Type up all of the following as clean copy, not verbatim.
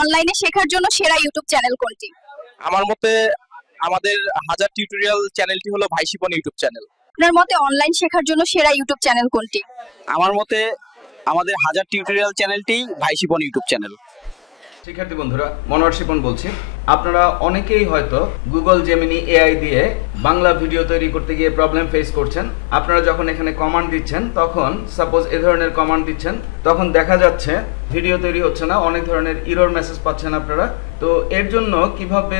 অনলাইনে শেখার জন্য সেরা ইউটিউব চ্যানেল কোনটি? আমার মতে আমাদের হাজার টিউটোরিয়াল চ্যানেলটি হলো ভাইশিপন ইউটিউব চ্যানেল। আপনার মতে অনলাইন শেখার জন্য সেরা ইউটিউব চ্যানেল কোনটি? আমার মতে আমাদের হাজার টিউটোরিয়াল চ্যানেলটি ভাইশিপন ইউটিউব চ্যানেল। শিক্ষার্থী বন্ধুরা, মনোহর শিপন বলছি। আপনারা অনেকেই হয়তো গুগল জেমিনি এআই দিয়ে বাংলা ভিডিও তৈরি করতে গিয়ে প্রবলেম ফেস করছেন। আপনারা যখন এখানে কমান্ড দিচ্ছেন, তখন সাপোজ এ ধরনের কমান্ড দিচ্ছেন, তখন দেখা যাচ্ছে ভিডিও তৈরি হচ্ছে না, অনেক ধরনের ইরর মেসেজ পাচ্ছেন আপনারা। তো এর জন্য কিভাবে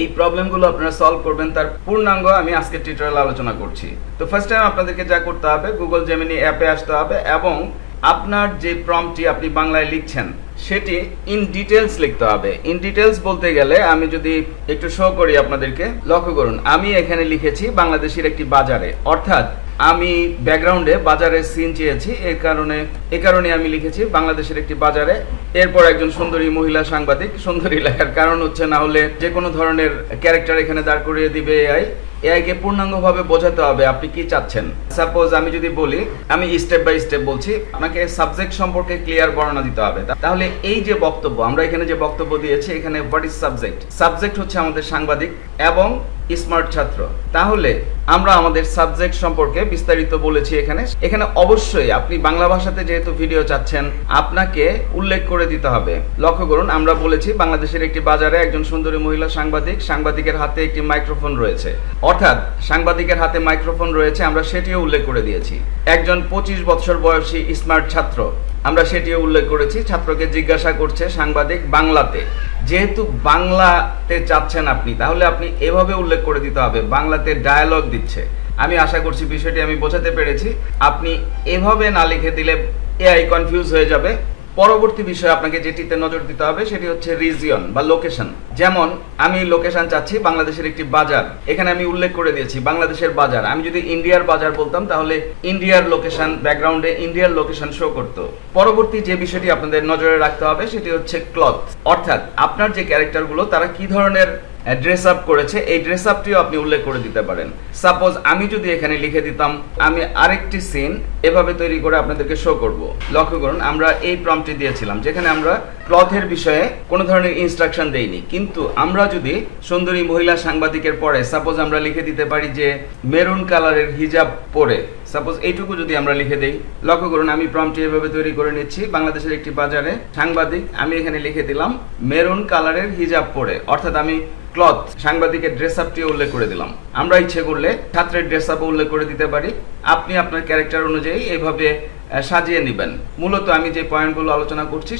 এই প্রবলেমগুলো আপনারা সলভ করবেন তার পূর্ণাঙ্গ আমি আজকে টিউটোরিয়াল আলোচনা করছি। তো ফার্স্ট টাইম আপনাদেরকে যা করতে হবে, গুগল জেমিনি অ্যাপে আসতে হবে এবং আপনার যে প্রম্পটটি আপনি বাংলায় লিখছেন সেটি ইন ডিটেলস লিখতে হবে। ইন ডিটেলস বলতে গেলে আমি যদি একটু শো করি আপনাদেরকে, লক্ষ্য করুন আমি এখানে লিখেছি বাংলাদেশের একটি বাজারে, অর্থাৎ আমি ব্যাকগ্রাউন্ডে বাজারের সিন চেয়েছি, এই কারণে আমি লিখেছি বাংলাদেশের একটি বাজারে। এরপর একজন সুন্দরী মহিলা সাংবাদিক, সুন্দরী লেখার কারণ হচ্ছে না হলে যে কোনো ধরনের ক্যারেক্টার এখানে দাঁড় করিয়ে দিবে এআইকে পূর্ণাঙ্গভাবে বোঝাতে হবে আপনি কি চাচ্ছেন। সাপোজ আমি যদি বলি, আমি স্টেপ বাই স্টেপ বলছি, আপনাকে সাবজেক্ট সম্পর্কে ক্লিয়ার বর্ণনা দিতে হবে। তাহলে এই যে বক্তব্য, আমরা এখানে যে বক্তব্য দিয়েছি, এখানে হোয়াট ইজ সাবজেক্ট? সাবজেক্ট হচ্ছে আমাদের সাংবাদিক এবং স্মার্ট ছাত্র। তাহলে আমরা আমাদের সাবজেক্ট সম্পর্কে বিস্তারিত বলেছি এখানে অবশ্যই আপনি বাংলা ভাষাতে যেহেতু ভিডিও চাচ্ছেন, আপনাকে উল্লেখ করে দিতে হবে। লক্ষ্য করুন আমরা বলেছি বাংলাদেশের একটি বাজারে একজন সুন্দরী মহিলা সাংবাদিক, সাংবাদিকের হাতে একটি মাইক্রোফোন রয়েছে, অর্থাৎ সাংবাদিকের হাতে মাইক্রোফোন রয়েছে, আমরা সেটিও উল্লেখ করে দিয়েছি। একজন 25 বছর বয়সী স্মার্ট ছাত্র, আমরা সেটিও উল্লেখ করেছি। ছাত্রকে জিজ্ঞাসা করছে সাংবাদিক বাংলাতে, যেহেতু বাংলাতে চাচ্ছেন আপনি, তাহলে আপনি এভাবে উল্লেখ করে দিতে হবে, বাংলাতে ডায়ালগ দিচ্ছে। আমি আশা করছি বিষয়টি আমি বোঝাতে পেরেছি। আপনি এভাবে না লিখে দিলে এআই কনফিউজ হয়ে যাবে। পরবর্তী বিষয় আপনাকে যেটিতে নজর দিতে হবে সেটি হচ্ছে রিজিয়ন বা লোকেশন। যেমন আমি লোকেশন চাচ্ছি বাংলাদেশের একটি বাজার, এখানে আমি উল্লেখ করে দিয়েছি বাংলাদেশের বাজার। আমি যদি ইন্ডিয়ার বাজার বলতাম তাহলে ইন্ডিয়ার লোকেশন, ব্যাকগ্রাউন্ডে ইন্ডিয়ার লোকেশন শো করতো। পরবর্তী যে বিষয়টি আপনাদের নজরে রাখতে হবে সেটি হচ্ছে ক্লথ, অর্থাৎ আপনার যে ক্যারেক্টারগুলো তারা কি ধরনের ড্রেস আপ করেছে, এই ড্রেস আপটিও আপনি উল্লেখ করে দিতে পারেন। সাপোজ আমি যদি এখানে লিখে দিতাম, আমি আরেকটি সিন এভাবে তৈরি করে আপনাদেরকে শো করব। লক্ষ্য করুন আমরা এই প্রম্পটটি দিয়েছিলাম, যেখানে আমরা ক্লথের বিষয়ে কোনো ধরনের ইনস্ট্রাকশন দেইনি, কিন্তু আমরা যদি সুন্দরী মহিলা সাংবাদিকের পরে সাপোজ আমরা লিখে দিতে পারি যে মেরুন কালারের হিজাব পরে, সাপোজ এইটুকু যদি আমরা লিখে দেই, লক্ষ্য করুন আমি প্রম্পটটি এভাবে তৈরি করে নিচ্ছি, বাংলাদেশের একটি বাজারে সাংবাদিক, আমি এখানে লিখে দিলাম মেরুন কালারের হিজাব পরে, অর্থাৎ আমি ক্লথ সাংবাদিকের ড্রেস আপটি উল্লেখ করে দিলাম। আমরা ইচ্ছে করলে ছাত্রের ড্রেস আপ উল্লেখ করে দিতে পারি। আপনি আপনার ক্যারেক্টার অনুযায়ী এইভাবে সাজিয়ে নেবেন। মূলত আমি যে পয়েন্টগুলো আলোচনা করছি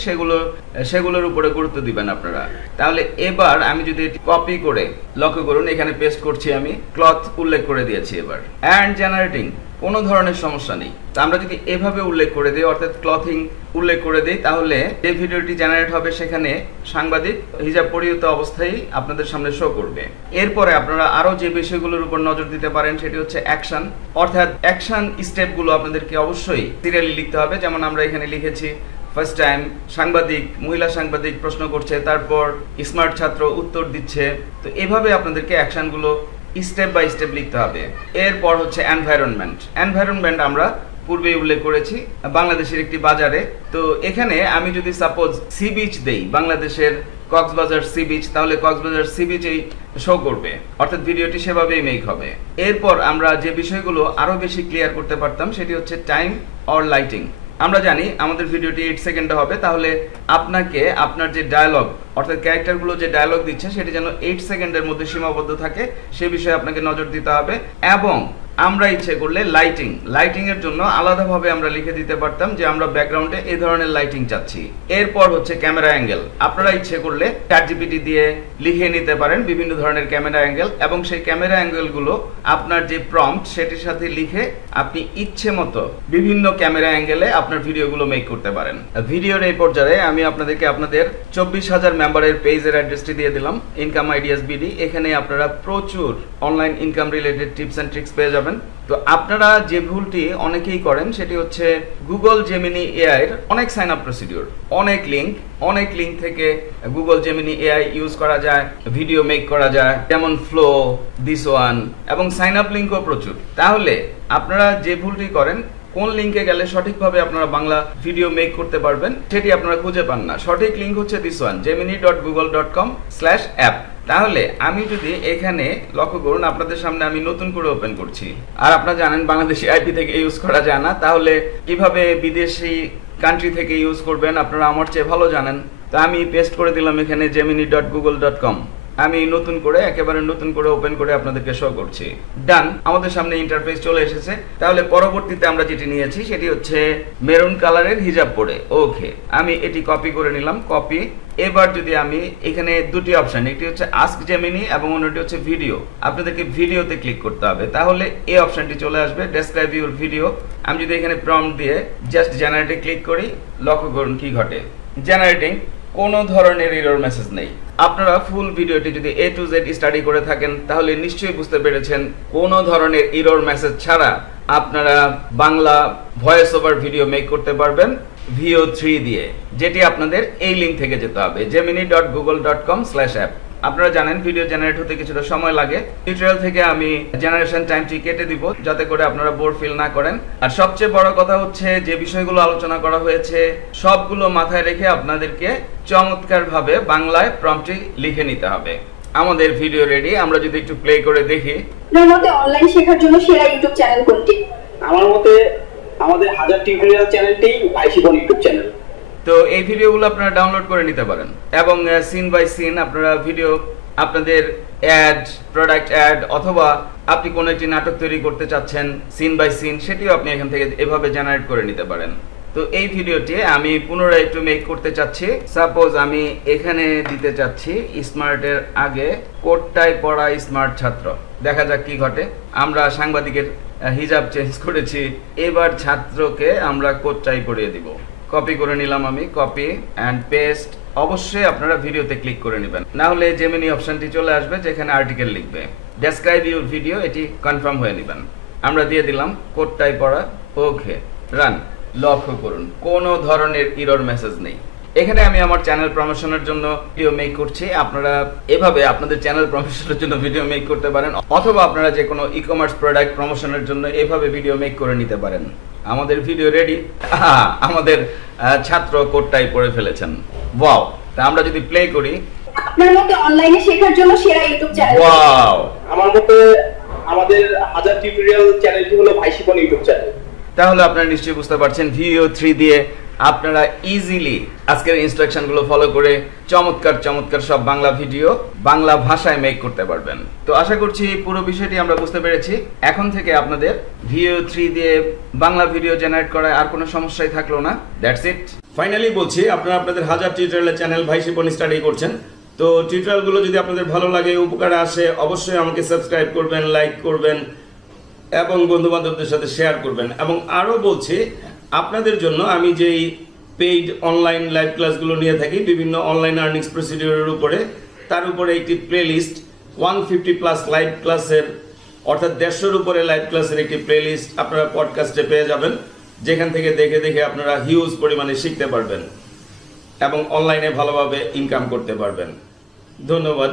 সেগুলোর উপরে গুরুত্ব দিবেন আপনারা। তাহলে এবার আমি যদি কপি করে, লক্ষ্য করুন এখানে পেস্ট করছি, আমি ক্লথ উল্লেখ করে দিয়েছি। এবার অ্যান্ড জেনারেটিং কোনো ধরনের সমস্যা নেই। তো আমরা যদি এভাবে উল্লেখ করে দিই, অর্থাৎ ক্লথিং উল্লেখ করে দিই, তাহলে যে ভিডিওটি জেনারেট হবে সেখানে সাংবাদিক হিজাব পরিহিত অবস্থায় আপনাদের সামনে শো করবে। এরপরে আপনারা আরো যে বিষয়গুলোর উপর নজর দিতে পারেন সেটি হচ্ছে অ্যাকশন, অর্থাৎ অ্যাকশন স্টেপগুলো আপনাদেরকে অবশ্যই সিরিয়ালি লিখতে হবে। যেমন আমরা এখানে লিখেছি ফার্স্ট টাইম সাংবাদিক, মহিলা সাংবাদিক প্রশ্ন করছে, তারপর স্মার্ট ছাত্র উত্তর দিচ্ছে। তো এভাবে আপনাদেরকে অ্যাকশনগুলো স্টেপ বাই স্টেপ লিখতে হবে। এরপর হচ্ছে এনভায়রনমেন্ট আমরা পূর্বেই উল্লেখ করেছি বাংলাদেশের একটি বাজারে। তো এখানে আমি যদি সাপোজ সি বিচ দেই, বাংলাদেশের কক্সবাজার সি বিচ, তাহলে কক্সবাজার সি বিচেই শো করবে, অর্থাৎ ভিডিওটি সেভাবেই মেক হবে। এরপর আমরা যে বিষয়গুলো আরো বেশি ক্লিয়ার করতে পারতাম সেটি হচ্ছে টাইম অর লাইটিং। আমরা জানি আমাদের ভিডিওটি 8 সেকেন্ডে হবে, তাহলে আপনাকে আপনার যে ডায়লগ, অর্থাৎ ক্যারেক্টারগুলো যে ডায়লগ দিচ্ছে সেটি যেন 8 সেকেন্ডের মধ্যে সীমাবদ্ধ থাকে, সে বিষয়ে আপনাকে নজর দিতে হবে। এবং আমরা ইচ্ছে করলে লাইটিং এর জন্য আলাদাভাবে আমরা লিখে দিতে পারতাম যে আমরা ব্যাকগ্রাউন্ডে এই ধরনের লাইটিং চাচ্ছি। এরপর হচ্ছে ক্যামেরা অ্যাঙ্গেল, আপনারা ইচ্ছে করলে চ্যাটজিপিটি দিয়ে লিখে নিতে পারেন বিভিন্ন ধরনের ক্যামেরা অ্যাঙ্গেল, এবং সেই ক্যামেরা অ্যাঙ্গেলগুলো আপনার যে প্রম্পট সেটির সাথে লিখে আপনি ইচ্ছে মতো বিভিন্ন ক্যামেরা অ্যাঙ্গেলে আপনার ভিডিওগুলো মেক করতে পারেন। ভিডিওর এই পর্যায়ে আমি আপনাদেরকে আপনাদের 24,000 মেম্বারের পেজের অ্যাড্রেসটি দিয়ে দিলাম, ইনকাম আইডিয়াস বিডি। এখানে আপনারা প্রচুর online income related tips and tricks পেয়ে যাবেন। তো আপনারা যে ভুলটি অনেকেই করেন সেটি হচ্ছে গুগল জেমিনি এআই এর অনেক সাইন আপ প্রসিডিউর, অনেক লিঙ্ক থেকে গুগল জেমিনি এআই ইউজ করা যায়, ভিডিও মেক করা যায়, যেমন ফ্লো, দিস ওয়ান, এবং সাইন আপ লিঙ্কও প্রচুর। তাহলে আপনারা যে ভুলটি করেন কোন লিঙ্কে গেলে সঠিকভাবে আপনারা বাংলা ভিডিও মেক করতে পারবেন সেটি আপনারা খুঁজে পান না। সঠিক লিঙ্ক হচ্ছে দিস ওয়ান, gemini.google.com/app। তাহলে আমি যদি এখানে লক্ষ্য করুন, আপনাদের সামনে আমি নতুন করে ওপেন করছি। আর আপনারা জানেন বাংলাদেশি আইপি থেকে ইউজ করা যায় না, তাহলে কিভাবে বিদেশি কান্ট্রি থেকে ইউজ করবেন আপনারা আমার চেয়ে ভালো জানেন। তো আমি পেস্ট করে দিলাম এখানে gemini.google.com। আমি একেবারে নতুন করে ওপেন করে আপনাদেরকে শো করছি। ডান, আমাদের সামনে ইন্টারফেস চলে এসেছে। তাহলে পরবর্তীতে আমরা যেটি নিয়েছি সেটি হচ্ছে মেরুন কালারের হিজাব পরে। ওকে, আমি এটি কপি করে নিলাম, কপি। এবার যদি আমি এখানে দুটি অপশন, একটি হচ্ছে আস্ক জেমিনি এবং অন্যটি হচ্ছে ভিডিও। আপনাদেরকে ভিডিওতে ক্লিক করতে হবে, তাহলে এই অপশনটি চলে আসবে, ডেসক্রাইব ইউর ভিডিও। আমি যদি এখানে প্রম্পট দিয়ে জাস্ট জেনারেটে ক্লিক করি, লক্ষ্য করুন কি ঘটে। জেনারেটিং, কোনো ধরনের এরর মেসেজ নেই। আপনারা ফুল ভিডিওটি যদি A to Z স্টাডি করে থাকেন তাহলে নিশ্চয়ই বুঝতে পেরেছেন কোনো ধরনের এরর মেসেজ ছাড়া আপনারা Bangla voice over video make করতে পারবেন VO 3 দিয়ে, যেটি আপনাদের এই লিঙ্ক থেকে যেতে হবে, gemini.google.com/app। আপনারা জানেন ভিডিও জেনারেট হতে কিছুটা সময় লাগে। টিউটোরিয়াল থেকে আমি জেনারেশন টাইমটি কেটে দিব যাতে করে আপনারা বোর ফিল না করেন। আর সবচেয়ে বড় কথা হচ্ছে যে বিষয়গুলো আলোচনা করা হয়েছে সবগুলো মাথায় রেখে আপনাদেরকে চমৎকারভাবে বাংলায় প্রম্পটটি লিখে নিতে হবে। আমাদের ভিডিও রেডি, আমরা যদি একটু প্লে করে দেখি। আপনার মতে অনলাইন শেখার জন্য সেরা ইউটিউব চ্যানেল কোনটি? আমার মতে আমাদের হাজার টিউটোরিয়াল চ্যানেলটি ভাইশিপন ইউটিউব চ্যানেল। তো এই ভিডিওগুলো আপনারা ডাউনলোড করে নিতে পারেন এবং সিন বাই সিন আপনারা ভিডিও, আপনাদের অ্যাড, প্রোডাক্ট অ্যাড, অথবা আপনি কোনো একটি নাটক তৈরি করতে চাচ্ছেন সিন বাই সিন, সেটিও আপনি এখান থেকে এভাবে জেনারেট করে নিতে পারেন। তো এই ভিডিওটি আমি পুনরায় একটু মেক করতে চাচ্ছি। সাপোজ আমি এখানে দিতে চাচ্ছি স্মার্টের আগে কোটটাই পড়া স্মার্ট ছাত্র। দেখা যাক কি ঘটে। আমরা সাংবাদিকের হিজাব চেঞ্জ করেছি, এবার ছাত্রকে আমরা কোটটাই পড়িয়ে দিব। কপি করে নিলাম আমি, কপি অ্যান্ড পেস্ট। অবশ্যই আপনারা ভিডিওতে ক্লিক করে নেবেন, না হলে জেমিনি অপশনটি চলে আসবে যেখানে আর্টিকেল লিখবে। ডেসক্রাইব ইউর ভিডিও, এটি কনফার্ম হয়ে নেবেন। আমরা দিয়ে দিলাম কোডটাই পড়া। ওকে, রান। লক্ষ্য করুন কোনো ধরনের এরর মেসেজ নেই। এখানে আমি আমার চ্যানেল প্রমোশনের জন্য ভিডিও মেক করছি। আপনারা এভাবে আপনাদের চ্যানেল প্রমোশনের জন্য ভিডিও মেক করতে পারেন, অথবা আপনারা যে কোনো ই কমার্স প্রোডাক্ট প্রমোশনের জন্য এভাবে ভিডিও মেক করে নিতে পারেন। আমাদের ভিডিও রেডি। আমাদের ছাত্র কোডটাই পড়ে ফেলেছেন। ওয়াও! তা আমরা যদি প্লে করি, আপনার মতে অনলাইনে শেখার জন্য সেরা ইউটিউব চ্যানেল? ওয়াও! আমার মতে আমাদের হাজার টিউটোরিয়াল চ্যানেলটি হলো ভাইশিপন ইউটিউব চ্যানেল। তাহলে আপনারা নিশ্চয়ই বুঝতে পারছেন VO 3 দিয়ে আপনারা ইজিলি আজকের ইনস্ট্রাকশনগুলো ফলো করে চমৎকার চমৎকার সব বাংলা ভিডিও বাংলা ভাষায় মেক করতে পারবেন। তো আশা করছি পুরো বিষয়টি আমরা বুঝতে পেরেছি। এখন থেকে আপনাদের VO 3 দিয়ে বাংলা ভিডিও জেনারেট করায় আর কোনো সমস্যাই থাকলো না। That's it. ফাইনালি বলছি, আপনারা আপনাদের হাজার টিউটোরিয়ালের চ্যানেল ভাইশিপন স্টাডি করছেন। তো টিউটোরিয়ালগুলো যদি আপনাদের ভালো লাগে, উপকারে আসে, অবশ্যই আমাকে সাবস্ক্রাইব করবেন, লাইক করবেন এবং বন্ধু-বান্ধবদের সাথে শেয়ার করবেন। এবং আরও বলছি, আপনাদের জন্য আমি যেই পেইড অনলাইন লাইভ ক্লাসগুলো নিয়ে থাকি বিভিন্ন অনলাইন আর্নিংস প্রসিডিউরের উপরে, তার উপরে একটি প্লেলিস্ট 150+ লাইভ ক্লাসের, অর্থাৎ 150-এর উপরে লাইভ ক্লাসের একটি প্লেলিস্ট আপনারা পডকাস্টে পেয়ে যাবেন, যেখান থেকে দেখে দেখে আপনারা হিউজ পরিমাণে শিখতে পারবেন এবং অনলাইনে ভালোভাবে ইনকাম করতে পারবেন। ধন্যবাদ।